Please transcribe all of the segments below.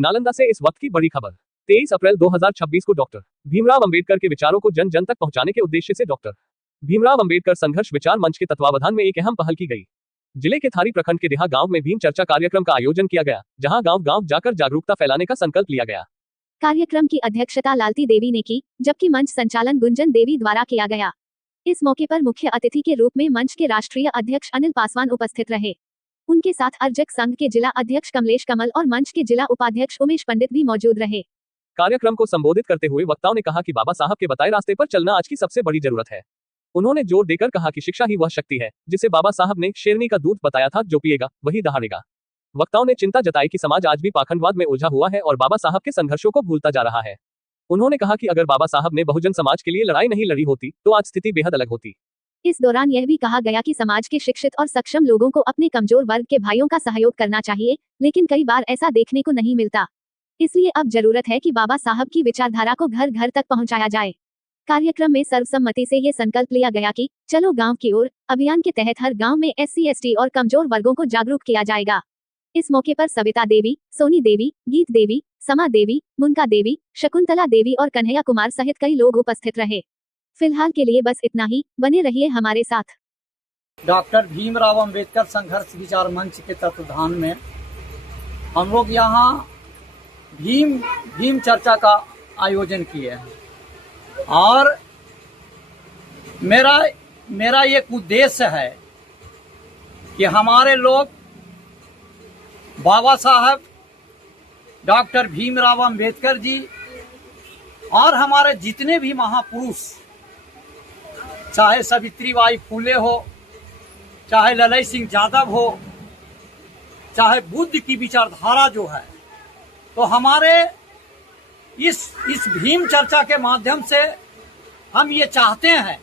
नालंदा से इस वक्त की बड़ी खबर। 23 अप्रैल 2026 को डॉक्टर भीमराव अंबेडकर के विचारों को जन जन तक पहुंचाने के उद्देश्य से डॉक्टर भीमराव अंबेडकर संघर्ष विचार मंच के तत्वावधान में एक अहम पहल की गई। जिले के थारी प्रखंड के देहा गांव में भीम चर्चा कार्यक्रम का आयोजन किया गया, जहां गांव-गांव जाकर जागरूकता फैलाने का संकल्प लिया गया। कार्यक्रम की अध्यक्षता लालती देवी ने की, जबकि मंच संचालन गुंजन देवी द्वारा किया गया। इस मौके पर मुख्य अतिथि के रूप में मंच के राष्ट्रीय अध्यक्ष अनिल पासवान उपस्थित रहे। उनके साथ अर्जक संघ के जिला अध्यक्ष कमलेश कमल और मंच के जिला उपाध्यक्ष उमेश पंडित भी मौजूद रहे। कार्यक्रम को संबोधित करते हुए वक्ताओं ने कहा कि बाबा साहब के बताए रास्ते पर चलना आज की सबसे बड़ी जरूरत है। उन्होंने जोर देकर कहा कि शिक्षा ही वह शक्ति है जिसे बाबा साहब ने शेरनी का दूध बताया था, जो पिएगा वही दहाड़ेगा। वक्ताओं ने चिंता जताई कि समाज आज भी पाखंडवाद में उलझा हुआ है और बाबा साहब के संघर्षों को भूलता जा रहा है। उन्होंने कहा कि अगर बाबा साहब ने बहुजन समाज के लिए लड़ाई नहीं लड़ी होती तो आज स्थिति बेहद अलग होती। इस दौरान यह भी कहा गया कि समाज के शिक्षित और सक्षम लोगों को अपने कमजोर वर्ग के भाइयों का सहयोग करना चाहिए, लेकिन कई बार ऐसा देखने को नहीं मिलता। इसलिए अब जरूरत है कि बाबा साहब की विचारधारा को घर घर तक पहुंचाया जाए। कार्यक्रम में सर्वसम्मति से ये संकल्प लिया गया कि चलो गांव की ओर अभियान के तहत हर गांव में SC ST और कमजोर वर्गों को जागरूक किया जाएगा। इस मौके पर सविता देवी, सोनी देवी, गीत देवी, समा देवी, मुनका देवी, शकुंतला देवी और कन्हैया कुमार सहित कई लोग उपस्थित रहे। फिलहाल के लिए बस इतना ही, बने रहिए हमारे साथ। डॉक्टर भीमराव अंबेडकर संघर्ष विचार मंच के तत्वाधान में हम लोग यहाँ भीम चर्चा का आयोजन किए हैं और मेरा एक उद्देश्य है कि हमारे लोग बाबा साहब डॉक्टर भीमराव अंबेडकर जी और हमारे जितने भी महापुरुष, चाहे सावित्रीबाई फुले हो, चाहे ललई सिंह यादव हो, चाहे बुद्ध की विचारधारा जो है, तो हमारे इस भीम चर्चा के माध्यम से हम ये चाहते हैं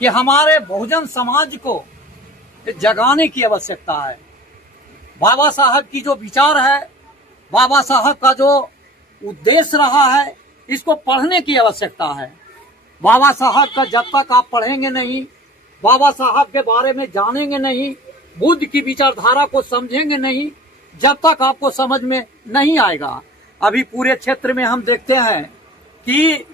कि हमारे बहुजन समाज को जगाने की आवश्यकता है। बाबा साहब की जो विचार है, बाबा साहब का जो उद्देश्य रहा है, इसको पढ़ने की आवश्यकता है। बाबा साहब का जब तक आप पढ़ेंगे नहीं, बाबा साहब के बारे में जानेंगे नहीं, बुद्ध की विचारधारा को समझेंगे नहीं, जब तक आपको समझ में नहीं आएगा। अभी पूरे क्षेत्र में हम देखते हैं कि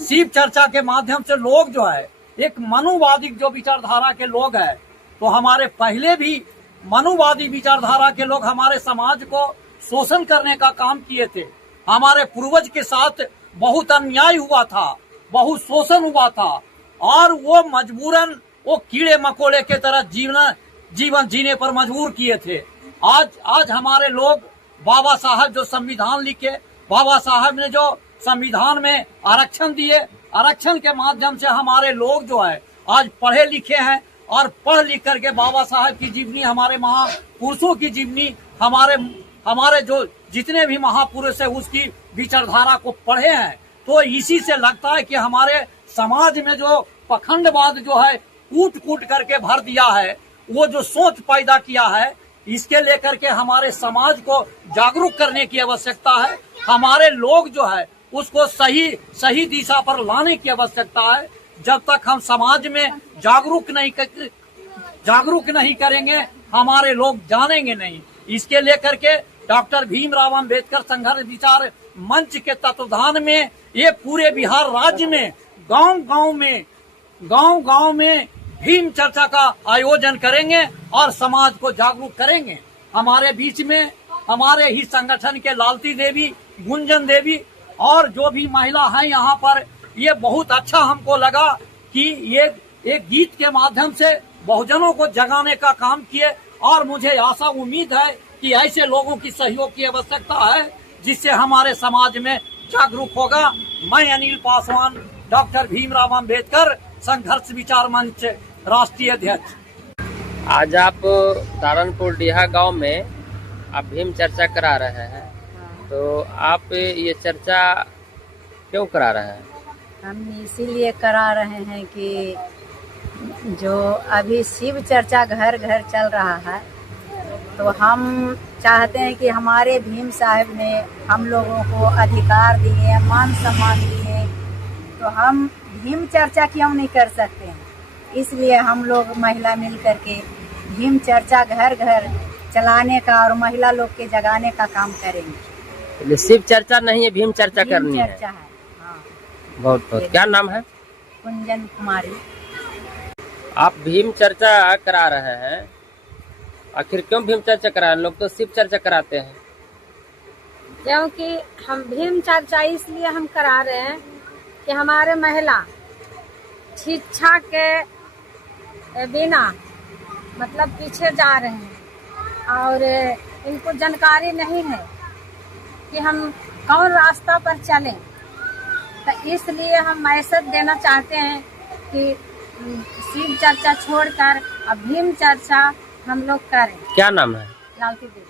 शिव चर्चा के माध्यम से लोग जो है एक मनुवादी जो विचारधारा के लोग हैं, तो हमारे पहले भी मनुवादी विचारधारा के लोग हमारे समाज को शोषण करने का काम किए थे। हमारे पूर्वज के साथ बहुत अन्याय हुआ था, बहुत शोषण हुआ था और वो मजबूरन वो कीड़े मकोड़े के तरह जीवन जीने पर मजबूर किए थे। आज हमारे लोग बाबा साहब जो संविधान लिखे, बाबा साहब ने जो संविधान में आरक्षण दिए, आरक्षण के माध्यम से हमारे लोग जो है आज पढ़े लिखे हैं और पढ़ लिख करके बाबा साहब की जीवनी, हमारे महापुरुषों की जीवनी, हमारे जो जितने भी महापुरुष है उसकी विचारधारा को पढ़े हैं। तो इसी से लगता है कि हमारे समाज में जो पखंडवाद जो है कूट करके भर दिया है, वो जो सोच पैदा किया है, इसके लेकर के हमारे समाज को जागरूक करने की आवश्यकता है। हमारे लोग जो है उसको सही दिशा पर लाने की आवश्यकता है। जब तक हम समाज में जागरूक नहीं करेंगे, हमारे लोग जानेंगे नहीं। इसके लेकर के डॉक्टर भीमराव अंबेडकर संघर्ष विचार मंच के तत्वाधान में ये पूरे बिहार राज्य में गांव में भीम चर्चा का आयोजन करेंगे और समाज को जागरूक करेंगे। हमारे बीच में हमारे ही संगठन के लालती देवी, गुंजन देवी और जो भी महिला हैं यहाँ पर, ये बहुत अच्छा हमको लगा कि ये एक गीत के माध्यम से बहुजनों को जगाने का काम किए और मुझे आशा उम्मीद है कि ऐसे लोगों की सहयोग की आवश्यकता है जिससे हमारे समाज में जागरूक होगा। मैं अनिल पासवान, डॉक्टर भीमराव अंबेडकर संघर्ष विचार मंच राष्ट्रीय अध्यक्ष। आज आप तारनपुर डीहा गांव में आप भीम चर्चा करा रहे हैं, तो आप ये चर्चा क्यों करा रहे हैं? हम इसीलिए करा रहे हैं कि जो अभी शिव चर्चा घर घर चल रहा है, तो हम चाहते हैं कि हमारे भीम साहब ने हम लोगों को अधिकार दिए, मान सम्मान दिए, तो हम भीम चर्चा क्यों नहीं कर सकते हैं। इसलिए हम लोग महिला मिल करके भीम चर्चा घर घर चलाने का और महिला लोग के जगाने का काम करेंगे। ये शिव चर्चा नहीं है, भीम चर्चा भीम करनी है। चर्चा है। हाँ, बहुत बहुत। क्या नाम है? कुंजन कुमारी। आप भीम चर्चा करा रहे हैं, आखिर क्यों भीम चर्चा करा रहे हैं? लोग तो शिव चर्चा कराते हैं। क्योंकि हम भीम चर्चा इसलिए हम करा रहे हैं कि हमारे महिला शिक्षा के बिना मतलब पीछे जा रहे हैं और इनको जानकारी नहीं है कि हम कौन रास्ता पर चलें। तो इसलिए हम मैसेज देना चाहते हैं कि शिव चर्चा छोड़कर अब भीम चर्चा हम लोग करें। क्या नाम है? लालती देवी।